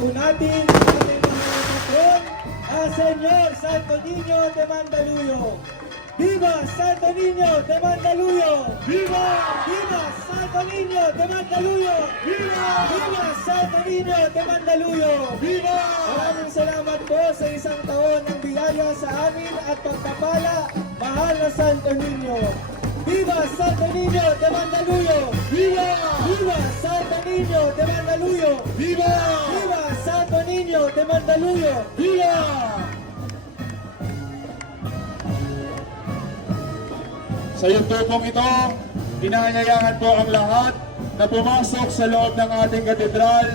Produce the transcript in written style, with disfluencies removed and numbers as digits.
po natin ang ating mga patron, Senyor Santo Niño de Mandaluyong. Viva Santo Niño de Mandaluyong! Viva! Viva Santo Niño de Mandaluyong! Viva! Viva Santo Niño de Mandaluyong! Viva! Maraming salamat po sa isang taon ng biyaya sa amin at pagpapala, mahal na Santo Niño. Viva Santo Niño de Mandaluyong! Viva! Viva Santo Niño de Mandaluyong! Viva! Viva Santo Niño de Mandaluyong! Viva! Sa yugtong ito, inaanyayahan po ang lahat na pumasok sa loob ng ating katedral